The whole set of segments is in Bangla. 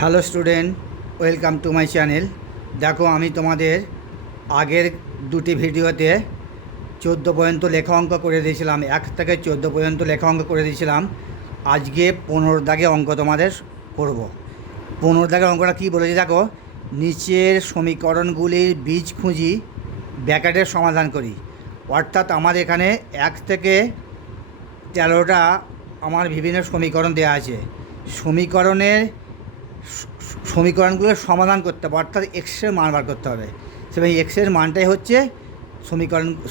Hello student, welcome to my channel. দেখো, আমি তোমাদের আগের দুটি ভিডিওতে 14 পর্যন্ত লেখা অঙ্ক করে দিয়েছিলাম, 1 থেকে 14 পর্যন্ত লেখা অঙ্ক করে দিয়েছিলাম। আজকে 15 দাগে অঙ্ক তোমাদের করব। 15 দাগের অঙ্কটা কী বলেছি দেখো, নিচের সমীকরণগুলির বীজ খুঁজি, ব্র্যাকেটের সমাধান করি। অর্থাৎ আমার এখানে 1 থেকে 13টা আমার বিভিন্ন সমীকরণ দেওয়া আছে। সমীকরণগুলোর সমাধান করতে হবে, অর্থাৎ এক্সের মান বার করতে হবে। সেখানে এক্সের মানটাই হচ্ছে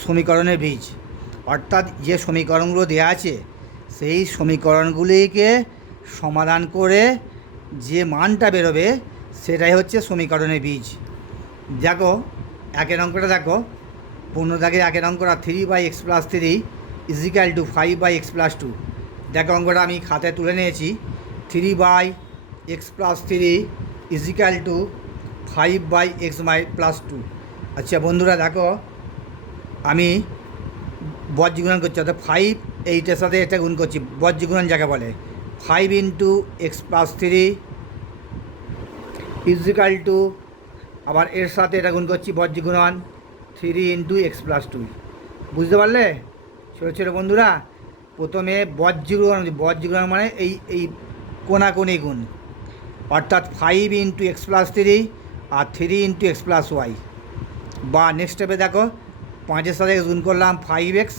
সমীকরণের বীজ। অর্থাৎ যে সমীকরণগুলো দেওয়া আছে সেই সমীকরণগুলিকে সমাধান করে যে মানটা বেরোবে সেটাই হচ্ছে সমীকরণের বীজ। দেখো, একের অঙ্কটা দেখো, 15 দাগের একের অঙ্কটা 3/x+3 = 5/x+2। দেখো, অঙ্কটা আমি খাতায় তুলে নিয়েছি। 3/x+3 = 5/x+2। আচ্ছা বন্ধুরা, দেখো আমি বজ্রগুণন করছি, অর্থাৎ 5 এইটার সাথে এটা গুণ করছি। বজ্রগুণন যাকে বলে 5 × x+3 = আবার এর সাথে এটা গুণ করছি বজ্রগুণন 3 × x+2। বুঝতে পারলে ছোটো ছোটো বন্ধুরা? প্রথমে বজ্রগুণন মানে এই কোনাকুনি গুণ, অর্থাৎ 5 × x+3 আর 3 × x+y। বা নেক্সট স্টেপে দেখো, 5-এর সাথে গুণ করলাম 5x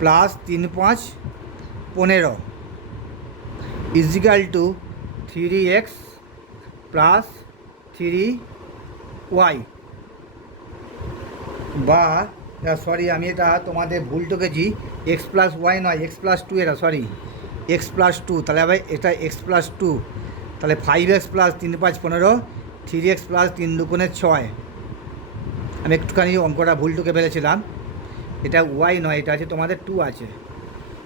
plus 3 × 5 = 15 = 3x plus 3y। বা সরি, আমি এটা তোমাদের ভুল টুকেছি, x+y নয়, x+2, এটা সরি x+2। তাহলে আবার এটা x+2, তাহলে 5x প্লাস 3 × 5 = 15, 3x প্লাস 3 × 2 = 6। আমি একটুখানি অঙ্কটা ভুল টুকে ফেলেছিলাম, এটা y নয়, এটা আছে তোমাদের 2 আছে।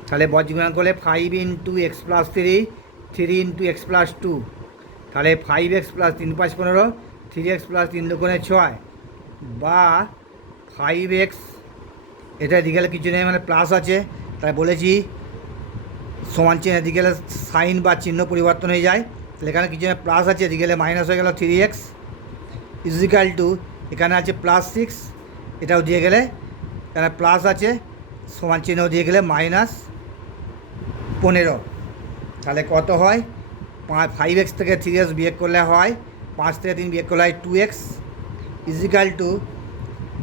তাহলে বজ্রগুণন করলে 5 × x+3 3 × x+2, তাহলে 5x প্লাস 3 × 5 = 15, 3x প্লাস 3 × 2 = 6। বা 5x, এটা এদিকে গেলে কিছু নেই, মানে প্লাস আছে, তাই বলেছি সমান চিহ্ন এদিকে গেলে সাইন বা চিহ্ন পরিবর্তন হয়ে যায়। তাহলে এখানে কিছু নেই, প্লাস আছে, এদিকে গেলে মাইনাস হয়ে গেল। 3x = এখানে আছে +6, এটাও দিয়ে গেলে এখানে প্লাস আছে, সমান চিহ্ন দিয়ে গেলে -15। তাহলে কত হয়? 5x থেকে 3x বিয়োগ করলে হয় 5 থেকে 3 বিয়োগ করলে হয় 2x =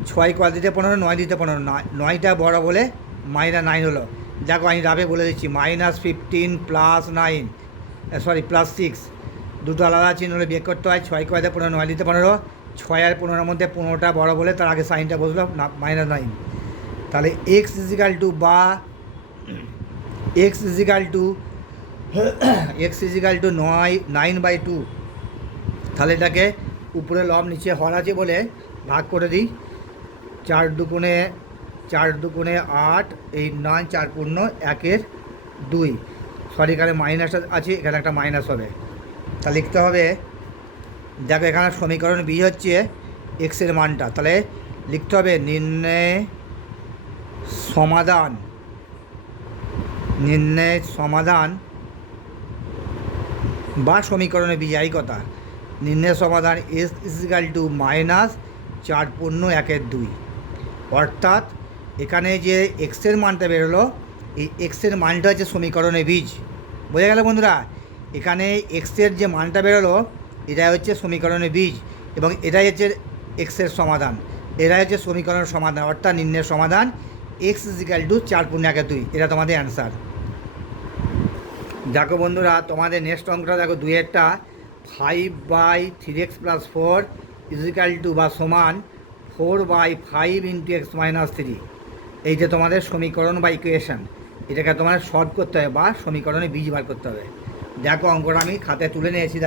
6 × দিতে 15, 9 দিতে 15, 9টা বড় বলে -9 হলো। দেখো, আমি রাবে বলে দিচ্ছি, -15 প্লাস 9, সরি +6, দুটো আলাদা চিহ্ন হলে বিয়োগ করতে হয়। 6 × 15, 9 দিতে 15, 6 আর 15-এর মধ্যে 15টা বড় বলে তার আগে সাইনটা বসলো -9। তাহলে x = বা x = 9/2। তাহলে এটাকে উপরে লব নিচে হর আছে বলে ভাগ করে দিই। 4 দুগুণে 8, এই 9, 4 পূর্ণ 1/2। সরি, এখানে মাইনাস আছে, এখানে একটা মাইনাস হবে। তা লিখতে হবে, দেখো এখানে সমীকরণ বি হচ্ছে এক্সের মানটা, তাহলে লিখতে হবে নির্ণয় সমাধান বা সমীকরণে বি, এই কথা। নির্ণয় সমাধান s = -4 পূর্ণ 1/2। অর্থাৎ এখানে যে এক্সের মানটা বেরোলো, এই এক্সের মানটা হচ্ছে সমীকরণের বীজ। বোঝা গেল বন্ধুরা? এখানে এক্সের যে মানটা বেরোলো এটাই হচ্ছে সমীকরণের বীজ, এবং এটাই হচ্ছে এক্সের সমাধান, এটাই হচ্ছে সমীকরণের সমাধান, অর্থাৎ নির্ণয়ের সমাধান x = 4 পূর্ণ 1/2। এটা তোমাদের অ্যান্সার। দেখো বন্ধুরা, তোমাদের নেক্সট অঙ্কটা দেখো, 2-এরটা 5/3x+4 = বা সমান 4/5 × x-3। এইটা তোমাদের সমীকরণ বা ইকুয়েশান, এটাকে তোমাদের সলভ করতে হবে বা সমীকরণে বীজ বার করতে হবে। দেখো, অঙ্কটা আমি খাতায় তুলে নিয়েছি।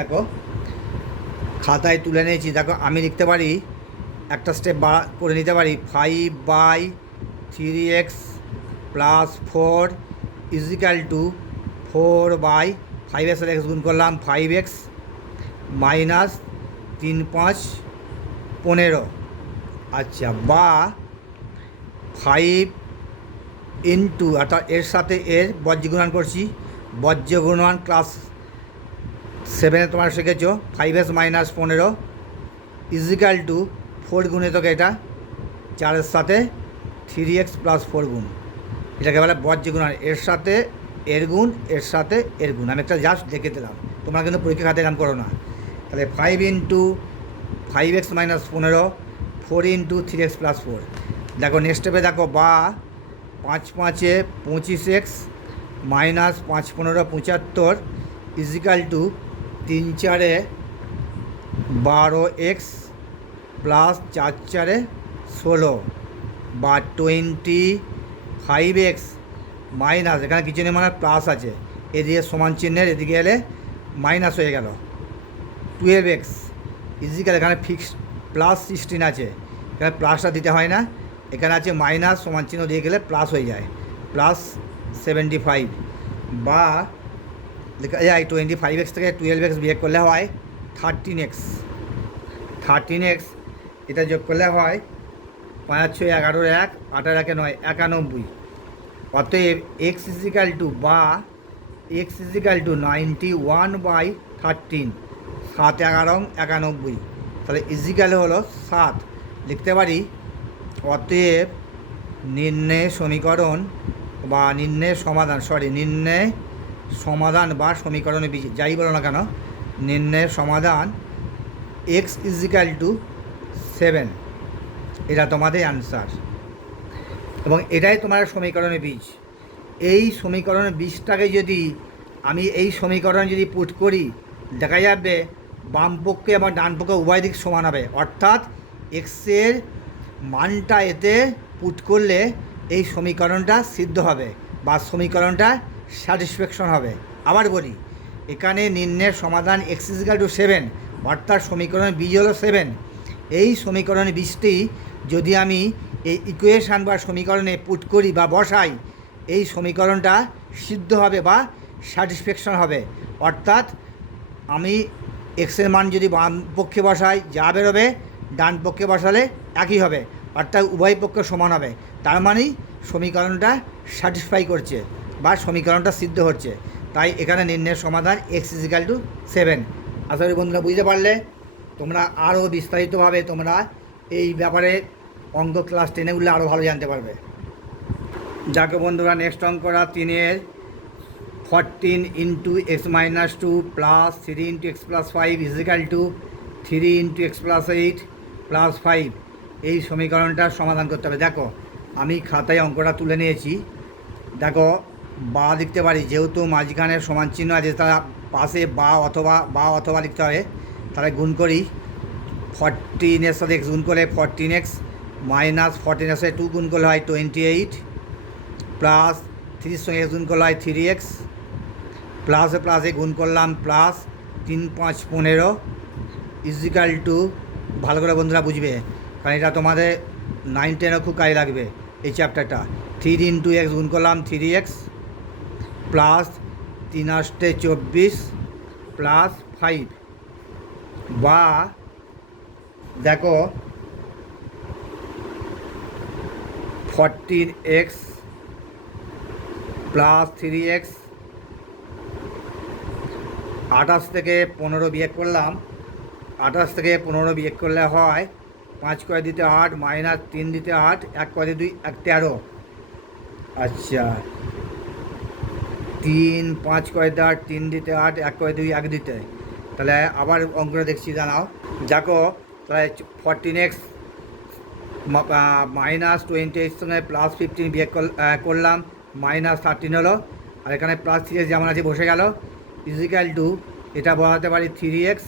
দেখো আমি লিখতে পারি, একটা স্টেপ করে নিতে পারি, 5/3x+4 = 4/5-এর সাথে x গুণ করলাম 5x -3 × 5 = 15। আচ্ছা, বা 5 অর্থাৎ এর সাথে এর বজ্রগুণন করছি, বজ্রগুণন 7 তোমার শিখেছো 5x মাইনাস 15 ইজিক্যাল টু 4 গুণে তোকে এটা 4-এর সাথে 3x প্লাস 4 গুণ, এটাকে বলে বজ্র গুণ। আর এর সাথে এর গুণ, এর সাথে এর গুণ। আমি একটা জাস্ট দেখে দিলাম, তোমরা কিন্তু পরীক্ষা খাতে নাম করো না। তাহলে 5 into 5x minus 15, 4 into 3x plus 4। দেখো নেক্সট স্টেপে দেখো, বা 5 5-এ 25x মাইনাস 5 15 75 ইজিক্যাল টু 3 4-এ 12x প্লাস 4 4-এ 16, বা 25x মাইনাস, এখানে কিছু নেই মানে প্লাস আছে, এদিকে সমান চিহ্নের এদিকে এলে মাইনাস হয়ে গেল 12x ইজিক্যাল, এখানে ফিক্স প্লাস 16 আছে, এখানে প্লাসটা দিতে হয় না, এখানে আছে মাইনাস, সমান চিহ্ন দিয়ে গেলে প্লাস হয়ে যায়, প্লাস 75, বা লেখা যায় 25x থেকে 12x বিয়োগ করলে হয় 13x, 13x এটা যোগ করলে হয় 5 6 11 1 8 1 9 91। অতএব x ইজিক্যাল টু, বা x ইজিক্যাল টু 91/13, 7 11 91, তাহলে ইজিক্যাল হলো 7। লিখতে পারি অতএব নির্ণয় সমীকরণ বা নির্ণয় সমাধান, নির্ণয় সমাধান বা সমীকরণে যাই বলো না কেন, নির্ণয় সমাধান x ইজিক্যাল টু 7, এটা তোমাদের অ্যান্সার। এবং এটাই তোমার সমীকরণের বীজ। এই সমীকরণের বীজটাকে যদি আমি এই সমীকরণ যদি পুট করি, দেখা যাবে বাম পক্ষে এবং ডান পক্ষে উভয় দিক সমান হবে, অর্থাৎ এক্সের মানটা এতে পুট করলে এই সমীকরণটা সিদ্ধ হবে বা সমীকরণটা স্যাটিসফ্যাকশন হবে। আবার বলি, এখানে নির্ণয়ের সমাধান এক্স ইজিক্যাল টু 7, অর্থাৎ সমীকরণের বীজ হলো 7। এই সমীকরণের বীজটি যদি আমি এই ইকুয়েশান বা সমীকরণে পুট করি বা বসাই, এই সমীকরণটা সিদ্ধ হবে বা স্যাটিসফ্যাকশন হবে। অর্থাৎ আমি এক্সের মান যদি বাম পক্ষে বসাই যা বেরোবে, ডান পক্ষে বসালে একই হবে, অর্থাৎ উভয় পক্ষ সমান হবে। তার মানেই সমীকরণটা স্যাটিসফাই করছে বা সমীকরণটা সিদ্ধ হচ্ছে। তাই এখানে নির্ণয়ের সমাধান এক্স ইজিক্যাল টু 7। আশা করি বন্ধুরা বুঝতে পারলে। তোমরা আরও বিস্তারিতভাবে তোমরা এই ব্যাপারে অঙ্ক ক্লাস 10-এ উঠলে আরও ভালো জানতে পারবে। যাকে বন্ধুরা নেক্সট অঙ্করা 3-এর 14 into x minus 2 plus 3 into x plus 5 equal to 3 into x plus 8 plus 5, এই সমীকরণটার সমাধান করতে হবে। দেখো আমি খাতায় অঙ্কটা তুলে নিয়েছি। দেখো বা লিখতে পারি, যেহেতু মাঝখানের সমান চিহ্ন আছে তারা পাশে বা অথবা লিখতে হবে। তাহলে গুণ করি, 14-এর সাথে এক্স গুণ করলে 14x মাইনাস 14-এর সাথে 2 গুণ করলে হয় 28 প্লাস 3-এর সঙ্গে এক্স গুণ করলে হয় 3x প্লাসে প্লাসে গুণ করলাম প্লাস 3 5 15 ইজিক্যাল টু, ভালো করে বন্ধুরা বুঝবে কারণ এটা তোমাদের 9 10-এও খুব কাজে লাগবে এই চ্যাপ্টারটা। 3 ইন্টু এক্স গুণ করলাম 3x প্লাস 3 8 24 প্লাস 5, বা দেখো 14x প্লাস 3x, 28 থেকে 15 বিয়োগ করলাম, 28 থেকে 15 বিয়োগ করলে হয় 5 কয় দিতে 8 মাইনাস 3 দিতে 8, 1 কয় দিতে 2 1 13। আচ্ছা 3 5 কয় দিতে 8, 3 দিতে 8, 1 কয় 2 1 দিতে। তাহলে আবার অঙ্কটা দেখছি জানাও। দেখো তাহলে 14x মাইনাস 28 সঙ্গে প্লাস 15 বিয়োগ করলাম, মাইনাস 13 হলো, আর এখানে প্লাস 3x যেমন আছে বসে গেল, ইজিক্যাল টু এটা বসাতে পারি 3x,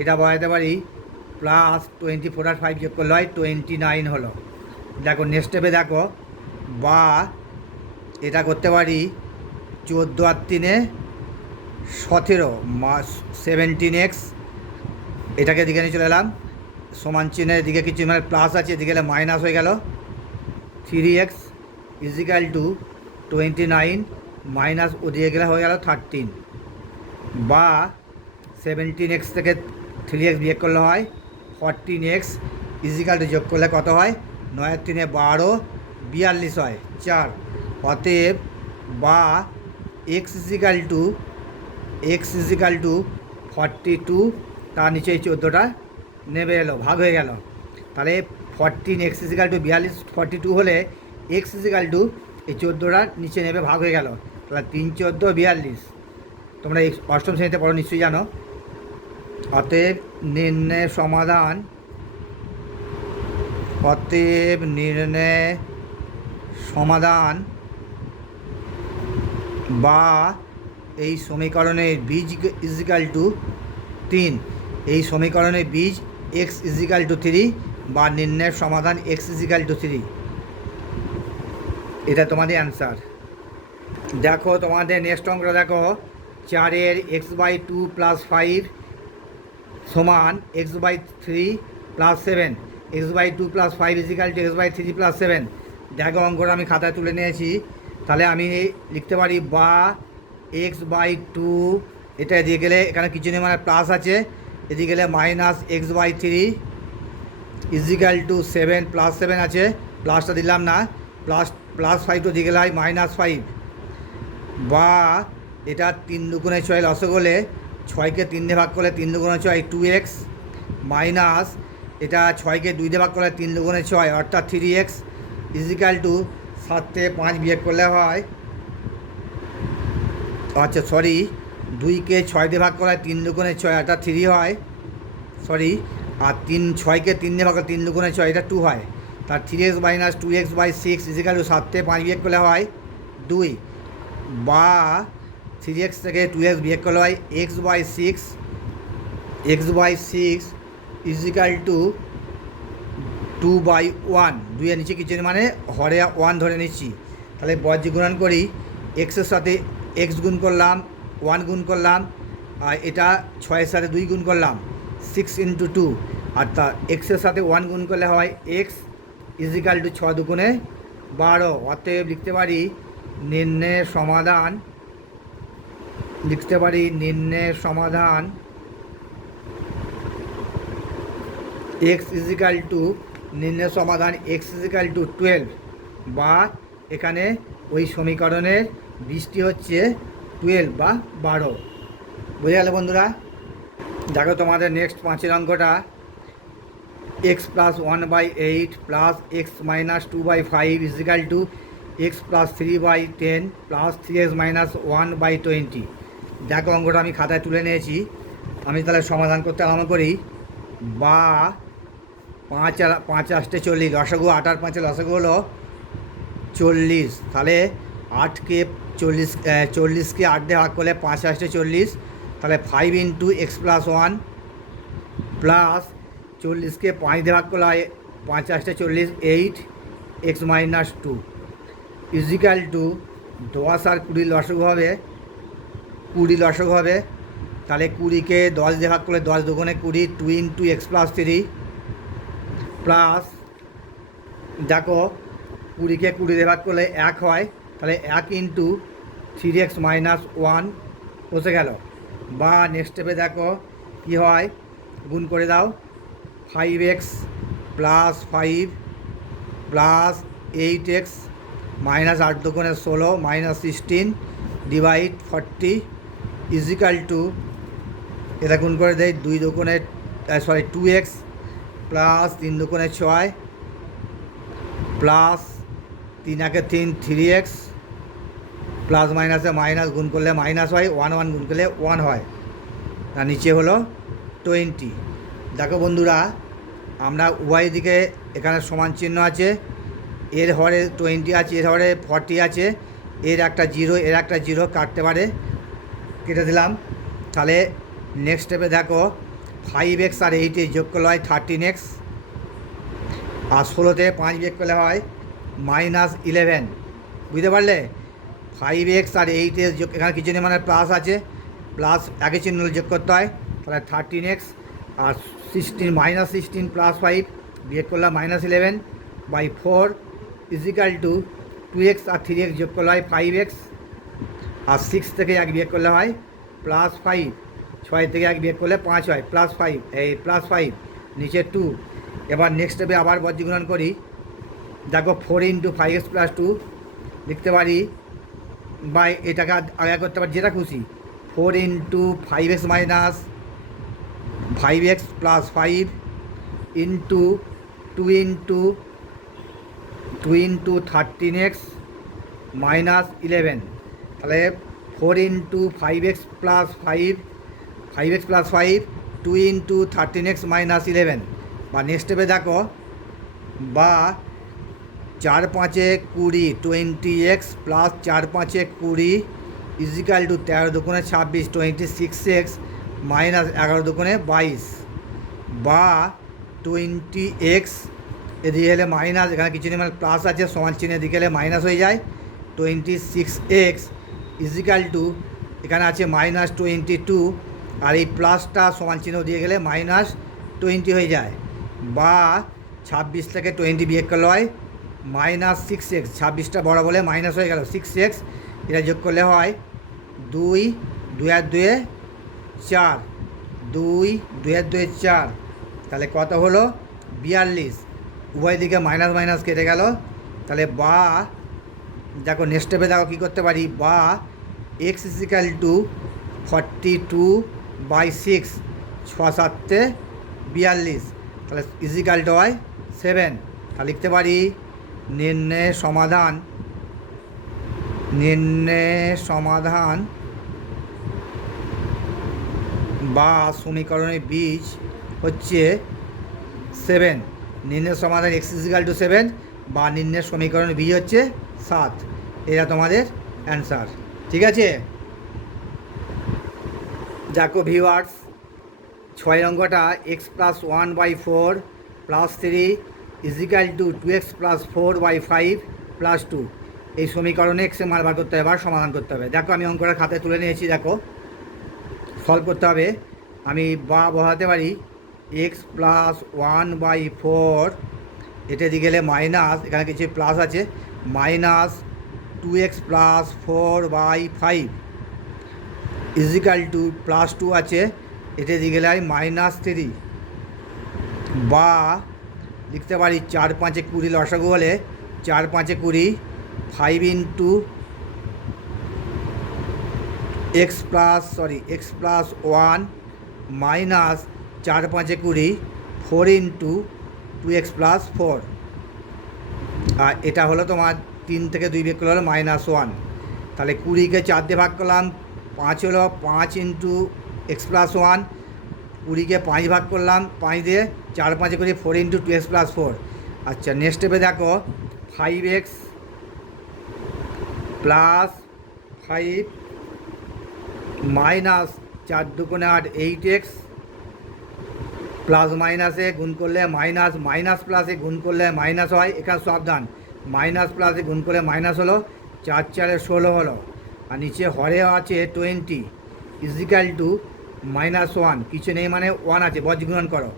এটা বসাতে পারি প্লাস 24 আর 5 যোগ করলে হয় 29 হলো। দেখো নেক্সট স্টেপে দেখো, বা এটা করতে পারি 14 আর 3-এ 17 17x, এটাকে দিকে নিয়ে চলে এলাম, সমান চিহ্নের দিকে কিছু মানে প্লাস আছে, এদিকে গেলে মাইনাস হয়ে গেল 3x ইজিক্যাল টু 29 মাইনাস ওদিকে গেলে হয়ে গেল 13, বা 17x থেকে 3x বিয়োগ করলে হয় 14x ইজিক্যাল টু যোগ করলে কত হয় 9 আর 3-এ 12 42 হয় 4। অতএব বা x ইজিক্যাল টু 42, তার নিচে এই 14টা নেমে এলো, ভাগ হয়ে গেল। তাহলে 14 এক্স ইজিক্যাল টু 42, 42 হলে এক্স ইজিক্যাল টু এই 14টার নিচে নেমে ভাগ হয়ে গেল। তাহলে 3 14 42। তোমরা এই অষ্টম শ্রেণীতে পড়ো, নিশ্চয়ই জানো। অতএব নির্ণয় সমাধান, অতএব নির্ণয় সমাধান বা এই সমীকরণের বীজ ইজিক্যাল টু 3, এই সমীকরণের বীজ এক্স ইজিক্যাল টু 3 বা নির্ণয়ের সমাধান এক্স ইজিক্যাল টু 3। এটা তোমাদের অ্যান্সার। দেখো তোমাদের নেক্সট অঙ্কটা দেখো, 4 এক্স বাই 2 প্লাস 5 সমান x by 3 plus 7, x by 2 plus 5 equal to x by 3 plus 7। দেখো অঙ্কটা আমি খাতায় তুলে নিয়েছি। তাহলে আমি লিখতে পারি বা এক্স বাই 2, এটা দিয়ে গেলে এখানে কিছু নেই, মানে প্লাস আছে, এদিকে গেলে minus x by 3 equal to 7, plus 7 আছে, প্লাসটা দিলাম না, প্লাস 5 তো দিয়ে গেলে হয় -5। বা এটা 3 দুগুণে 6 লসগোলে, 6কে 3 দিয়ে ভাগ করলে 3 দুগুণে 6 2x, মাইনাস এটা 6কে 2 দিয়ে ভাগ করলে 3 দুগুণে 6 অর্থাৎ 3x ইজিক্যাল টু 7 থেকে 5 বিয়োগ করলে হয়, আচ্ছা সরি, 2কে 6 দিয়ে ভাগ করলে 3 দুগুণে 6 অর্থাৎ 3 হয়, সরি, আর 6কে 3 দিয়ে ভাগ করলে 3 দুগুণে 6 এটা 2 হয়। তার 3x minus 2x by 6 is equal to 7 থেকে 5 বিয়োগ করলে হয় 2। বা 3x থেকে 2x বিয়োগ করলে হয় এক্স বাই 6 ইজিক্যাল টু 2/1। 2 এর নিচে কিছু নেই, মানে হরে 1 ধরে নিচ্ছি। তাহলে বজ্র গুণন করি, এক্সের সাথে এক্স গুণ করলাম, 1 গুণ করলাম, আর এটা 6-এর সাথে 2 গুণ করলাম, 6 × 2, আর তা এক্সের সাথে 1 গুণ করলে হয় এক্স ইজিক্যাল টু 6 দুগুণে 12। অতএব লিখতে পারি নির্ণয়ের সমাধান, লিখতে পারি নির্ণয়ের সমাধান এক্স ইজিক্যাল টু, নির্ণয়ের সমাধান এক্স ইজিক্যাল টু 12। বা এখানে ওই সমীকরণের বীজটি হচ্ছে 12 বা 12। বুঝে গেল বন্ধুরা? দেখো তোমাদের নেক্সট 5 অঙ্কটা, x plus 1/8 plus x minus 2/5 equal to x plus 3/10 plus 3x minus 1/20। দেখো অঙ্কটা আমি খাতায় তুলে নিয়েছি। আমি তাহলে সমাধান করতে আরম্ভ করি। বা 5 আর 5 8 40, লসাগু 8 আর 5 লসাগু হলো 40। তাহলে 8কে 40কে 8 দিয়ে ভাগ করলে 5 8 40, তাহলে 5 × এক্স প্লাস 1 প্লাস 40কে 5 দিয়ে ভাগ করলে 5 8 40, 8 এক্স মাইনাস 2 ইজিক্যাল টু 10 আর 20 লসাগু হবে 20 লসাগু হবে। তাহলে 20কে 10 দিয়ে ভাগ করলে 10 দুগুণে 20, 2 × এক্স প্লাস 3 প্লাস, দেখো 20কে 20 দিয়ে ভাগ করলে 1 হয়, তাহলে 1 × 3x মাইনাস 1 বসে গেল। বা নেক্সট স্টেপে দেখো কী হয়, গুণ করে দাও, 5x plus 5 plus 8x minus 8 দুগুণে 16 মাইনাস 16 ডিভাইড 40 ইজিক্যাল টু, এটা গুণ করে দেয় 2 দুগুণে 2x প্লাস 3 দুগুণে 6 প্লাস 3 একে 3 3x প্লাস মাইনাসে মাইনাস, গুণ করলে মাইনাস হয়, 1 1 গুণ করলে 1 হয়, আর নিচে হলো 20। দেখো বন্ধুরা, আমরা উভয় দিকে এখানে সমান চিহ্ন আছে, এর হরে 20 আছে, এর হরে 40 আছে, এর একটা 0 এর একটা 0 কাটতে পারে, কেটে দিলাম। তাহলে নেক্সট স্টেপে দেখো 5x আর 8 যোগ করলে হয় 13x, আর 16তে 5 বিয়োগ করলে হয় -11। বুঝতে পারলে? 5x আর 8 যোগ, এখানে কিছু নেই, মানে প্লাস আছে, প্লাস একই চিহ্ন যোগ করতে হয়, তাহলে 13x আর 16 -16 প্লাস 5 বিয়োগ করলাম -11/4 is equal to 2x R 3x যোগ করলে হয় 5x, আর 6 থেকে 1 বিয়োগ করলে হয় +5, 6 থেকে 1 বিয়োগ করলে 5 হয়, +5, এই +5 নিচে 2। এবার নেক্সট স্টেপে আবার বজ্রগুণন করি। দেখো 4 × 5x + 2 লিখতে পারি, বা এটাকে আগে করতে পারি, যেটা খুশি। 4 × 5x - 5x plus 5 into 2 into 13x minus 11, তাহলে 4 into 5x plus 5 plus 5 2 into 13x minus 11, বা নেক্সট স্টেপে দেখো, বা 4 5 20 20x প্লাস 4 5 20 ইজিক্যাল টু 13 দুগুণে 26 26x মাইনাস 11 দুগুণে 22, বা 20x এদিকে হলে মাইনাস, এখানে কিছু নেই মানে প্লাস আছে, সমান চিহ্ন এদিকে হলে মাইনাস হয়ে যায়, 26x ইজিক্যাল টু এখানে আছে মাইনাস 22, আর এই প্লাসটা সমান চিহ্ন দিয়ে গেলে মাইনাস 20 হয়ে যায়, বা 26 থেকে 20 বিয়োগ করলে হয় মাইনাস 6x, 26টা বড় বলে মাইনাস হয়ে গেল 6x, এটা যোগ করলে হয় 2 2 আর 2 4, 2 2 আর 2 4, তাহলে কত হলো 42, উভয় দিকে মাইনাস মাইনাস কেটে গেল, তাহলে বা দেখো নেক্সট স্টেপে দেখো কী করতে পারি, বা x ইজিক্যাল টু 42/6 6 7 42, তাহলে ইজিক্যাল টু হয় 7, তাহলে লিখতে পারি নির্ণয় সমাধান বা সমীকরণের বীজ হচ্ছে 7, নির্ণয় সমাধান x ইজিক্যাল টু 7 বা নির্ণয় সমীকরণের বীজ হচ্ছে 7, এটা তোমাদের অ্যান্সার। ঠিক আছে, দেখো ভিউয়ার্স, 6 অঙ্কটা x plus 1/4 plus 3 equal to 2x plus 4/5 plus 2, এই সমীকরণে এক্সের মান বার করতে হবে বা সমাধান করতে হবে। দেখো আমি অঙ্কটা খাতায় তুলে নিয়েছি, দেখো সলভ করতে হবে। আমি বা বসাতে পারি x প্লাস 1/4, এটা দিয়ে গেলে মাইনাস, এখানে কিছু প্লাস আছে, minus 2x plus 4/5 equal to plus 2 আছে, এটা দিয়ে গেলে মাইনাস 3, বা লিখতে পারি 4 5 20 লসাগু হলে 4 5 20 5 into x plus 1 minus 4 5 20 4 into 2x plus 4, আর এটা হলো তোমার 3 থেকে 2 বিয়োগ করলে হলো -1, তাহলে 20কে 4 দিয়ে ভাগ করলাম, 5 হলো 5 ইন্টু x প্লাস 1, 20কে 5 ভাগ করলাম, 5 দিয়ে 4 5 করে 4 ইন্টু 2x প্লাস 4। আচ্ছা নেক্সট স্টেপে দেখো 5x প্লাস 5 মাইনাস 4 দুগুণে 8 8x প্লাস মাইনাসে গুণ করলে মাইনাস, মাইনাস প্লাসে গুণ করলে মাইনাস হয়, এখানে সাবধান, মাইনাস প্লাসে গুণ করলে মাইনাস হলো, 4 4 16 হলো, আর নিচে হরে আছে 20 ইজিক্যাল টু -1, কিছু নেই মানে 1 আছে, বজ্রগুণন করো,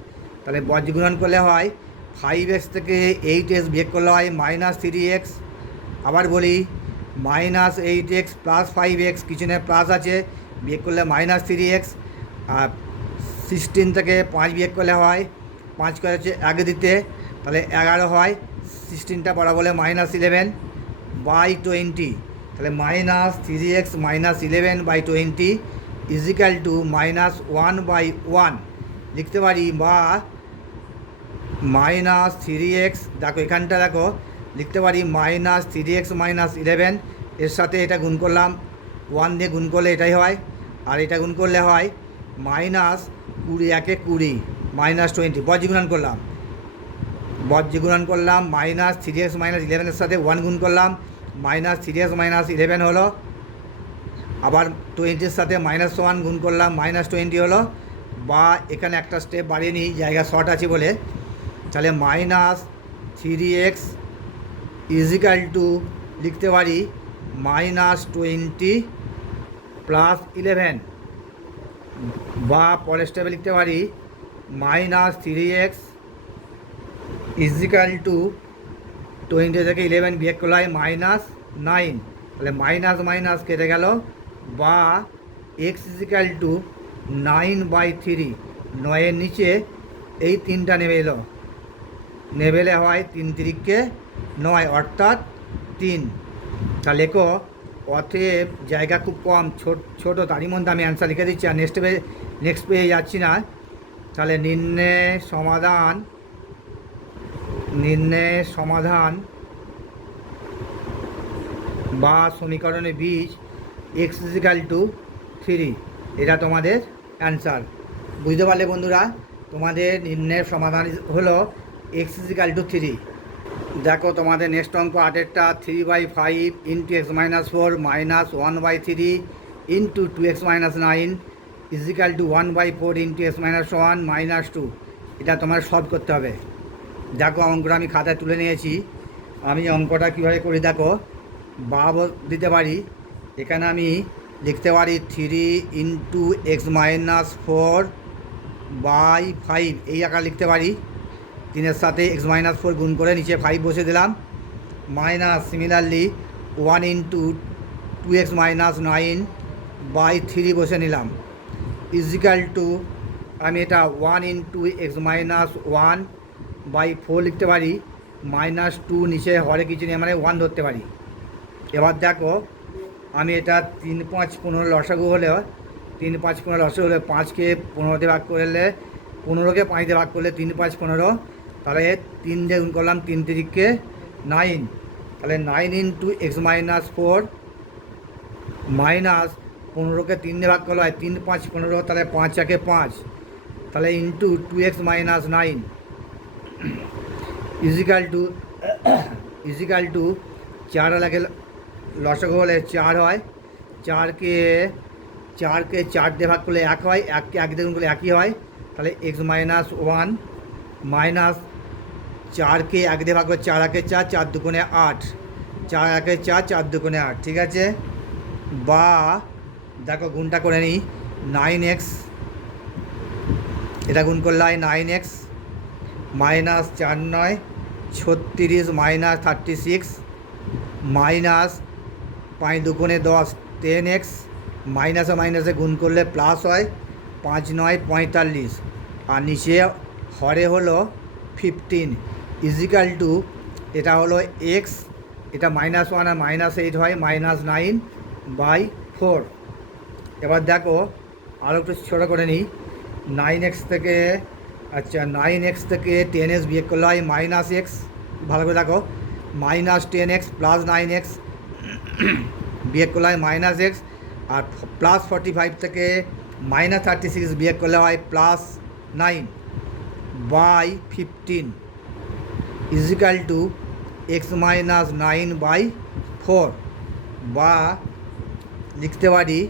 তাহলে বজ্রগুণন করলে হয় 5x থেকে 8x বিয়োগ করলে হয় -3x, আবার বলি -8x প্লাস 5x, কিছু নেই প্লাস আছে, বিয়োগ করলে -3x, আর 16 থেকে 5 বিয়োগ করলে হয় 5 করে হচ্ছে 1 দিতে, তাহলে 11 হয়, 16টা বড় বলে -11/20, তাহলে -3x -11/20 ইজিক্যাল টু -1/1 লিখতে পারি, বা -3x, দেখো এখানটা দেখো লিখতে পারি -3x -11, এর সাথে এটা গুণ করলাম, 1 দিয়ে গুণ করলে এটাই হয়, আর এটা গুণ করলে হয় -20 1 20 -20, বজ্রগুণন করলাম -3x -11 এর সাথে 1 গুণ করলাম, -3x -11 হলো, আবার 20-র সাথে -1 গুণ করলাম, -20 হলো, বা এখানে একটা স্টেপ বাড়িয়ে নিই, জায়গা শর্ট আছে বলে, তাহলে -3x ইজিক্যাল টু লিখতে পারি -20 প্লাস 11, বা পরের স্টেপে লিখতে পারি -3x ইজিক্যাল টু 20 থেকে 11 বিয়োগ করলে হয় -9, তাহলে মাইনাস মাইনাস কেটে গেল, বা x ইজিক্যাল টু 9/3, 9-এর নিচে এই 3টা নেমে এলো, নেবেলে হয় 3 3 9 অর্থাৎ 3, তাহলে লেখো অতএব জায়গা খুব কম, ছোটো, তারই মধ্যে আমি অ্যান্সার লিখে দিচ্ছি, আর নেক্সট পেয়ে যাচ্ছি না, তাহলে নির্ণয় সমাধান বা সমীকরণের বীজ এক্স ইজিক্যাল টু 3, এটা তোমাদের অ্যান্সার। বুঝতে পারলে বন্ধুরা? তোমাদের নির্ণয়ের সমাধান হলো এক্স ইজিক্যাল টু 3। দেখো তোমাদের নেক্সট অঙ্ক 8-এরটা 3/5 into x minus 4 minus 1/3 into 2x minus 9 equal to 1/4 into x minus 1 minus 2। এটা তোমার সলভ করতে হবে। দেখো অঙ্কটা আমি খাতায় তুলে নিয়েছি। আমি অঙ্কটা কীভাবে করি দেখো, বাবও দিতে পারি। এখানে আমি লিখতে পারি 3 ইন্টু এক্স মাইনাস 4/5, এই আকার লিখতে পারি। 3-এর সাথে এক্স মাইনাস 4 গুণ করে নিচে 5 বসে দিলাম, minus similarly 1 into 2x minus 9/3 বসে নিলাম, ইজিক্যাল টু আমি এটা 1 ইন্টু এক্স মাইনাস 1/4 লিখতে পারি, মাইনাস 2 নিচে হরে কিছু নিয়ে মানে 1 ধরতে পারি। এবার দেখো আমি এটা 3, 5, 15 লসাগু হলেও 3, 5, 15 লসাগু হলে 5কে 15তে ভাগ করলে 15কে 5তে ভাগ করলে 3, 5, 15, তাহলে 3 দিয়ে গুণ করলাম, 3 3কে 9, তাহলে 9 ইন্টু এক্স মাইনাস 4 মাইনাস 15কে 3 দিয়ে ভাগ করলে হয় 3, 5, 15, তাহলে 5 একে 5, তাহলে into 2x minus 9 equal to 4 লাগে লসাগু হলে 4 হয়, 4কে 4 দিয়ে ভাগ করলে 1 হয়, 1কে 1 দিয়ে গুণ করলে 1ই হয়, তাহলে এক্স মাইনাস 1 মাইনাস 4কে 1 দিয়ে ভাগ করে 4 একে 4, 4 দুগুণে 8, 4 একে 4, 4 দুগুণে 8, ঠিক আছে। বা দেখো গুণটা করে নিই, 9x, এটা গুণ করলে হয় 9x মাইনাস 4 9 36 মাইনাস 36 মাইনাস 5 দুগুণে 10 10x, মাইনাসে মাইনাসে গুণ করলে প্লাস হয়, 5 9 45, আর নিচে হরে হলো 15, ইজিক্যাল টু এটা হলো x, এটা -1 আর -8 হয়, -9/4। এবার দেখো আরও একটু ছোটো করে নিই, 9x থেকে 10x বিয়োগ করলে হয় -x, ভালো করে দেখো, -10x প্লাস 9x বিয়োগ করলে হয় -x, আর প্লাস 45 থেকে -36 বিয়োগ করলে হয় +9/15, ইজিক্যাল টু x মাইনাস 9/4। বা লিখতে পারি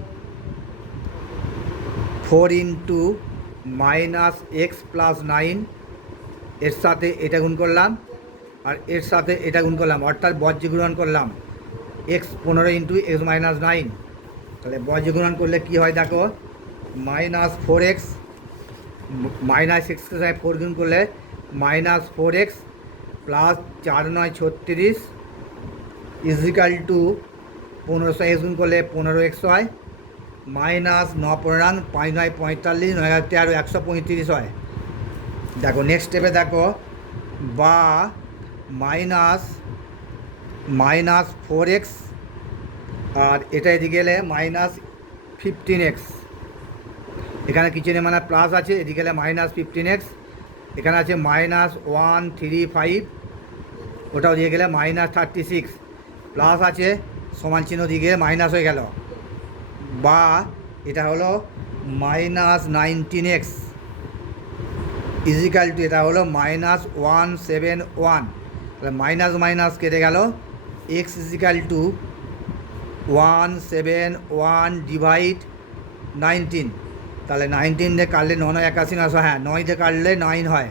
4 ইন্টু -x প্লাস 9, এর সাথে এটা গুণ করলাম আর এর সাথে এটা গুণ করলাম, অর্থাৎ বজ্রগুণন করলাম, x 15 ইন্টু এক্স মাইনাস 9, তাহলে বজ্রগুণন করলে কী হয় দেখো, -4x -x কে 4 গুণ করলে -4x plus 4 9 36 equal two 15x গুণ করলে 15x হয়, মাইনাস 9 15 5 9 45 9 13 135 হয়। দেখো নেক্সট স্টেপে দেখো, বা -4x আর এটা এদিকে গেলে -15x, এখানে কিছু নেই মানে প্লাস আছে, এদিকে গেলে -15x, এখানে আছে -135, ওটাও দিয়ে গেলে -36, প্লাস আছে সমান চিহ্ন দিকে মাইনাস হয়ে গেল, বা এটা হলো -19x ইজিক্যাল টু এটা হলো -171, তাহলে মাইনাস মাইনাস কেটে গেল, x ইজিক্যাল টু 171/19, তাহলে 19 দিয়ে কাটলে 9 81 900, হ্যাঁ 9 দিয়ে কাটলে 9 হয়,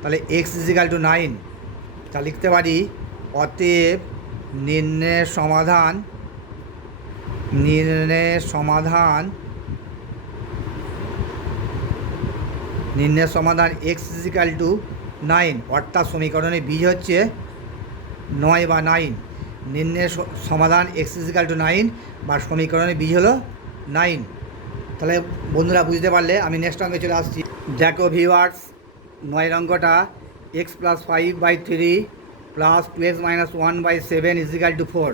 তাহলে x ইজিক্যাল টু 9। তা লিখতে পারি অতএব নির্ণয়ের সমাধান x ইজিক্যাল টু 9, অর্থাৎ সমীকরণের বীজ হচ্ছে 9 বা 9। নির্ণয়ের সমাধান x ইজিক্যাল টু 9 বা সমীকরণের বীজ হলো 9। তাহলে বন্ধুরা বুঝতে পারলে, আমি নেক্সট অঙ্কে চলে আসছি। দেখো ভিউয়ার্স, 9 অঙ্কটা x plus 5/3 plus 2x minus 1/7 equal to 4।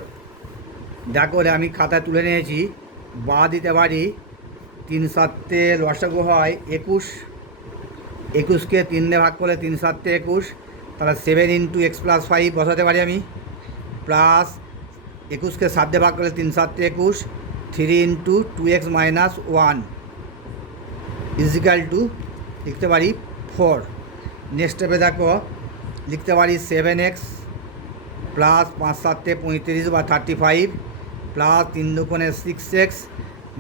দেখো রে আমি খাতায় তুলে নিয়েছি, বা দিতে পারি 3 7 লসাগু হয় 21, 21কে 3 দিয়ে ভাগ করলে 3 7 21, তাহলে 7 ইন্টু এক্স প্লাস 5 বসাতে পারি আমি, প্লাস 21কে 7 দিয়ে ভাগ করলে 3 7 21, 3 into 2x minus 1 is equal two লিখতে পারি 4। নেক্সট স্টেপে দেখো লিখতে পারি 7x প্লাস 5 7 35 বা 35, প্লাস 3 2 6x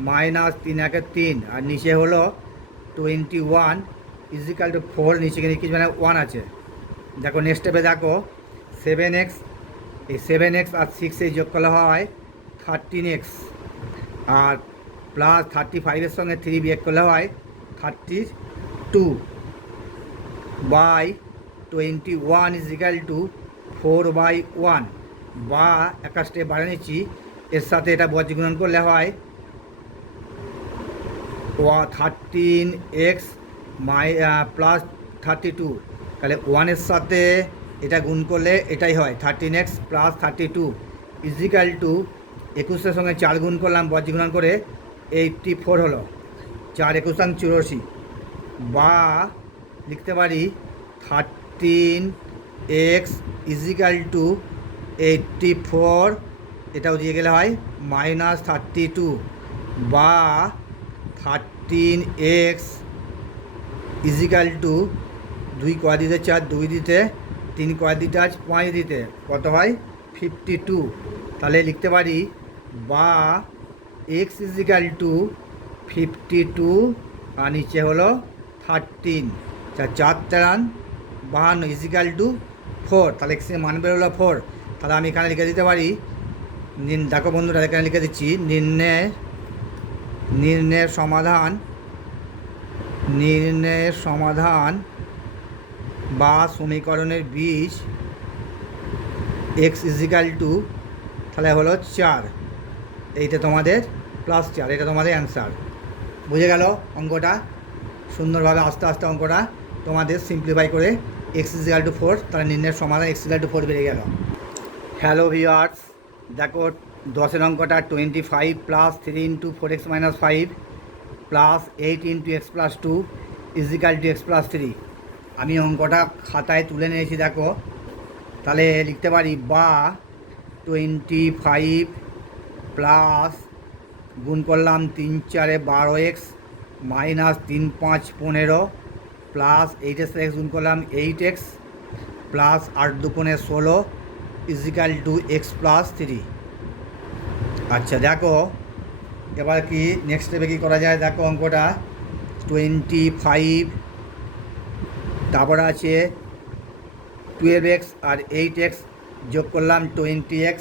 মাইনাস 3 1 3, আর নিচে হলো 21 ইজিক্যাল টু 4, নিচে কিছু মানে 1 আছে। দেখো নেক্সট স্টেপে দেখো 7x, এই 7x আর 6 যোগ করলে হয় 13x, আর প্লাস 35-এর সঙ্গে 3 বিয়োগ করলে হয় 32 বাই 21 ইজিক্যাল টু 4/1, বা একটা স্টেপ বাড়িয়ে নিচ্ছি, এর সাথে এটা বজ্রগুণন করলে হয় 13x প্লাস 32, তাহলে 1-এর সাথে এটা গুণ করলে এটাই হয় 13x প্লাস 32 ইজিক্যাল টু 21-এর সঙ্গে 4 গুণ করলাম বজ্রগুণন করে 84 হলো, 4 21 84, বা লিখতে পারি 13x ইজিক্যাল টু 84, এটাও দিয়ে গেলে হয় মাইনাস 32, বা 13x ইজিক্যাল টু 2 কয় দিতে 4, 2 দিতে 3 কয় দিতে আজ 5 দিতে কত হয় 52, তাহলে লিখতে পারি বা x ইজিক্যাল টু 52, আর নিচে হলো 13, 4 4 52 ইজিক্যাল টু 4, তাহলে x এর মান বেরোলো 4। তাহলে আমি এখানে লিখে দিতে পারি, দেখো বন্ধুরা এখানে লিখে দিচ্ছি নির্ণয়ের সমাধান বা সমীকরণের বীজ x ইজিক্যাল টু, তাহলে হলো 4, এইটা তোমাদের প্লাস 4, এটা তোমাদের অ্যান্সার। বুঝে গেল অঙ্কটা সুন্দরভাবে, আস্তে আস্তে অঙ্কটা তোমাদের সিম্পলিফাই করে x ইজিক্যাল টু 4, তাহলে নির্ণয়ের সমাধান x ইজিক্যাল টু 4 বেরিয়ে গেল। হ্যালো ভিউয়ার্স, দেখো 10-এর অঙ্কটা 25 plus 3 into 4x minus 5 plus 8 into x plus 2 equal to x plus 3, আমি অঙ্কটা খাতায় তুলে নিয়েছি দেখো, তাহলে লিখতে পারি বা 25 প্লাস গুণ করলাম 3 4 12x মাইনাস 3 5 15 প্লাস 8x গুণ করলাম 8x plus 8 2 16 equal to x plus 3। আচ্ছা দেখো এবার কি নেক্সট স্টেপে কী করা যায়, দেখো অঙ্কটা 25, তারপরে আছে 12x আর 8x যোগ করলাম 20x,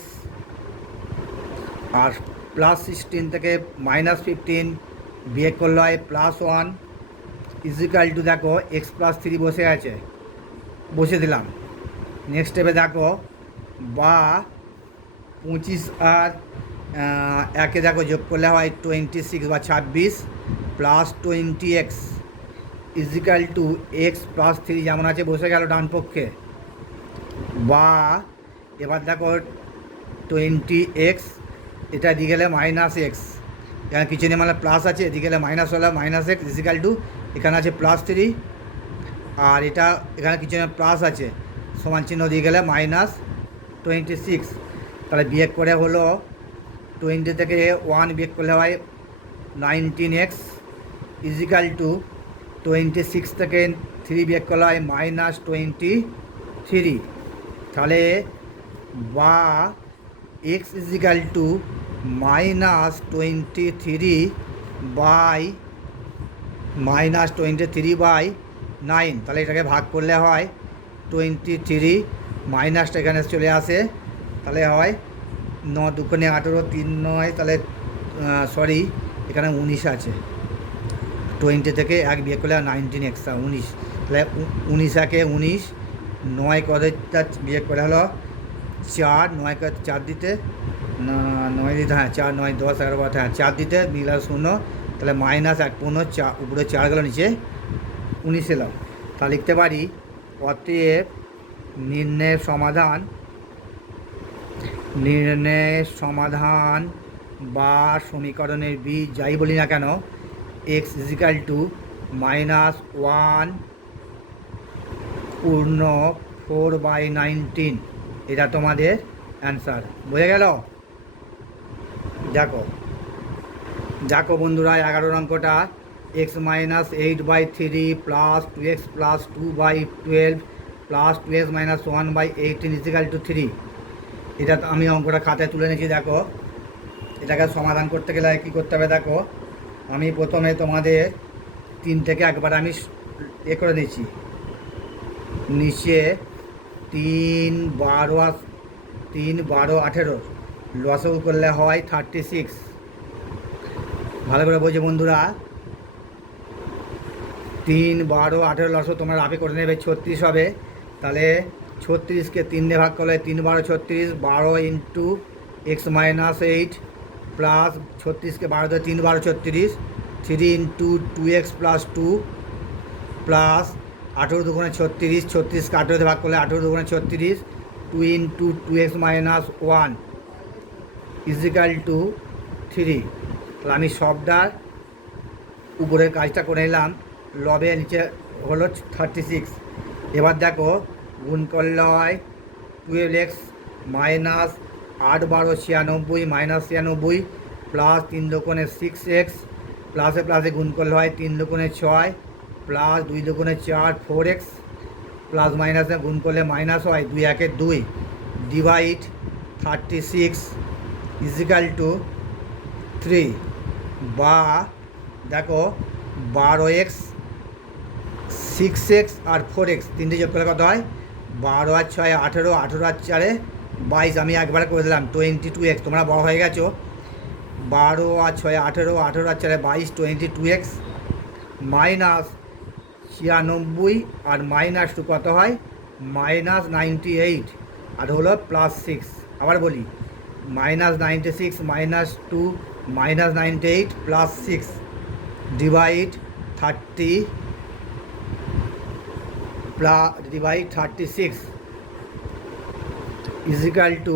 আর প্লাস 16 থেকে মাইনাস 15 বিয়োগ করলে হয় প্লাস 1 ইজিক্যাল টু দেখো এক্স প্লাস 3 বসে দিলাম। নেক্সট স্টেপে দেখো বা 25 আর 1 দেখো যোগ করলে হয় 26 বা 26 plus 20x equal to x plus 3 যেমন আছে বসে গেল ডান পক্ষে, বা এবার দেখো 20x এটা দিয়ে গেলে মাইনাস এক্স, এখানে কিছু নেই মানে প্লাস আছে, এদিকে গেলে মাইনাস হলো মাইনাস এক্স ইজিক্যাল টু এখানে আছে প্লাস 3, আর এটা এখানে কিছু নেই প্লাস আছে, সমান চিহ্ন দিয়ে গেলে মাইনাস 26, তাহলে বিয়োগ করে হলো 20 থেকে 1 বিয়োগ করলে হয় 19x ইজিক্যাল টু 26 থেকে 3 বিয়োগ করলে হয় মাইনাস 23, তাহলে বা x equal to minus 23 by 9, তাহলে এটাকে ভাগ করলে হয় 23, মাইনাসটা এখানে চলে আসে, তাহলে হয় 9 2 18 3 9, তাহলে সরি এখানে 19 আছে, 20 থেকে 1 বিয়োগ করলে 19x 19, তাহলে 19 একে 19, 9 কতটা বিয়োগ করে হলো 4, 9 কে 4 দিতে 9 দিতে, হ্যাঁ 4 9 10 11 12, হ্যাঁ 4 দিতে মিলা 0, তাহলে মাইনাস 1 15 4 উপরে 4 গেল নিচে 19 এলো। তাহলে লিখতে পারি অতএব নির্ণয়ের সমাধান বা সমীকরণের বীজ যাই বলি না কেন x ইজিক্যাল টু -1 পূর্ণ 4/19, এটা তোমাদের অ্যান্সার। বোঝা গেল? দেখো দেখো বন্ধুরা, 11 অঙ্কটা x minus 8/3 plus 2x plus 2/12 plus 2x minus 1/18 equal to 3। এটা আমি অঙ্কটা খাতায় তুলে নিয়েছি। দেখো এটাকে সমাধান করতে গেলে কী করতে হবে, দেখো আমি প্রথমে তোমাদের 3 থেকে একবার আমি করে নিচ্ছি। নিচে 3 12 3 12 18 লসগু করলে হয় 36। ভালো করে বলছি বন্ধুরা, 3 12 18 লসগু তোমরা রাফে করে নেবে, 36 হবে। তাহলে 36কে 3 দিয়ে ভাগ করলে 3 12 36, 12 ইন্টু এক্স মাইনাস 8 প্লাস 36কে 12 দিয়ে 3 12 36, 3 ইন্টু 2x প্লাস 2 প্লাস 18 দুগুণে 36, 36কে 18 দিয়ে ভাগ করলে 18 দুগুণে 36, 2 into 2x minus 1 is equal to 3। তাহলে আমি সবটার উপরের কাজটা করে নিলাম, লবে নিচে হলো 36। এবার দেখো গুণ করলে হয় 12x মাইনাস 8 12 96 মাইনাস 96 প্লাস 3 দুগুণে 6x প্লাসে প্লাসে গুণ করলে হয় 3 দুগুণে 6 প্লাস 2 দুগুণে 4 4x প্লাস মাইনাসে গুণ করলে মাইনাস হয় 2 1 2 ডিভাইড 36 ইজিক্যাল টু 3। বা দেখো 12x 6x আর 4x তিনটে যোগ করলে কত হয়, 12 আর 6 18, 18 আর 4 22। আমি একবারে করে দিলাম 22x। তোমরা বড় হয়ে গেছো। 12 আর 6 18, 18 আর 4 22 22x মাইনাস 96 আর মাইনাস 2 কত হয়, মাইনাস 98 আর হলো প্লাস 6। আবার বলি, minus 96 minus 2 minus 98 plus 6 divide 36 equal to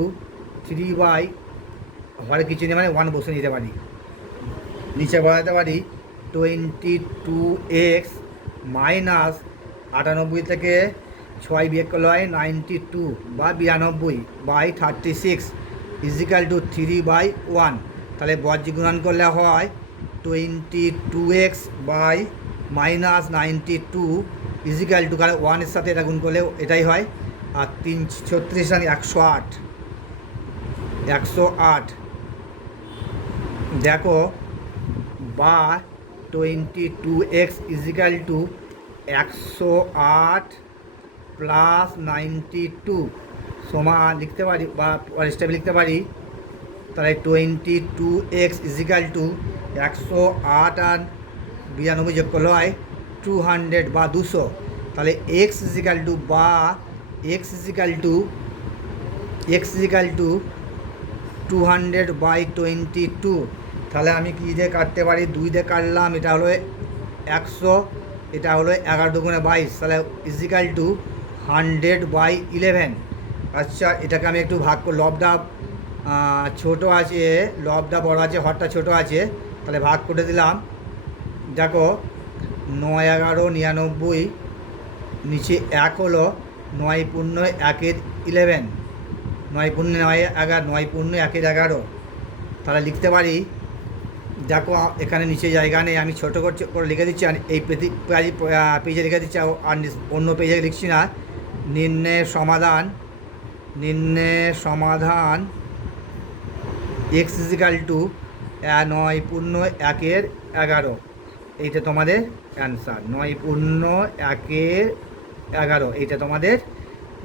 3 ঘরে কিছু নেই মানে 1 বসে নিতে পারি, নিচে বসাতে পারি 22x মাইনাস 98 থেকে 6 বিয়োগ করলে হয় 92 বা 92 বাই 36 ইজিক্যাল টু 3/1। তাহলে বজ্র গুণন করলে হয় 22x by minus 92 is equal two, কারণ 1 এর সাথে এটা গুণ করলে এটাই হয়। আর 3 36 108 দেখো, বা 22x ইজিক্যাল টু 108 প্লাস 92 সমান লিখতে পারি বা স্টেপে লিখতে পারি। তাহলে 22x ইজিক্যাল টু 108 আর 92 যোগ করলে হয় 200 বা 200। তাহলে x ইজিক্যাল টু বা x ইজিক্যাল টু 200/22। তাহলে আমি কী দিয়ে কাটতে পারি, 2 দিয়ে কাটলাম, এটা হলো 100, এটা হলো 11 দুগুণে 22, তাহলে ইজিক্যাল টু 100/11। আচ্ছা এটাকে আমি একটু ভাগ করে, লবটা ছোটো আছে, লবটা বড় আছে, হরটা ছোটো আছে, তাহলে ভাগ করে দিলাম। দেখো 9 11 99, নিচে 1 হলো 9 পূর্ণ 1 11, 9 পূর্ণ 9 11, 9 পূর্ণ 1 11। তাহলে লিখতে পারি, দেখো এখানে নিচে জায়গা নেই, আমি ছোটো করে লিখে দিচ্ছি, আর এই পেজে লিখে দিচ্ছি, আর অন্য পেজে লিখছি না। নির্ণয়ের সমাধান x ইজিক্যাল টু 9 পূর্ণ 1 11। এইটা তোমাদের অ্যান্সার, 9 পূর্ণ 1 11, এইটা তোমাদের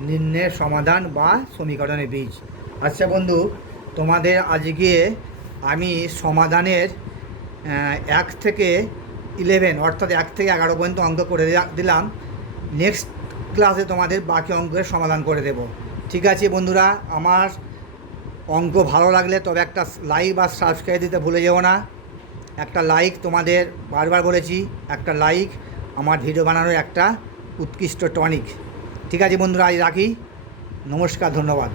নির্ণয়ের সমাধান বা সমীকরণের বীজ। আচ্ছা বন্ধু, তোমাদের আজকে আমি সমাধানের 1 থেকে 11 অর্থাৎ 1 থেকে 11 পর্যন্ত অঙ্ক করে দিলাম। নেক্সট ক্লাসে তোমাদের বাকি অঙ্কের সমাধান করে দেব। ঠিক আছে বন্ধুরা, আমার অঙ্ক ভালো লাগলে তবে একটা লাইক বা সাবস্ক্রাইব দিতে ভুলে যেও না। একটা লাইক, তোমাদের বারবার বলেছি, একটা লাইক আমার ভিডিও বানানোর একটা উৎকৃষ্ট টনিক। ঠিক আছে বন্ধুরা, আজ রাখি। নমস্কার, ধন্যবাদ।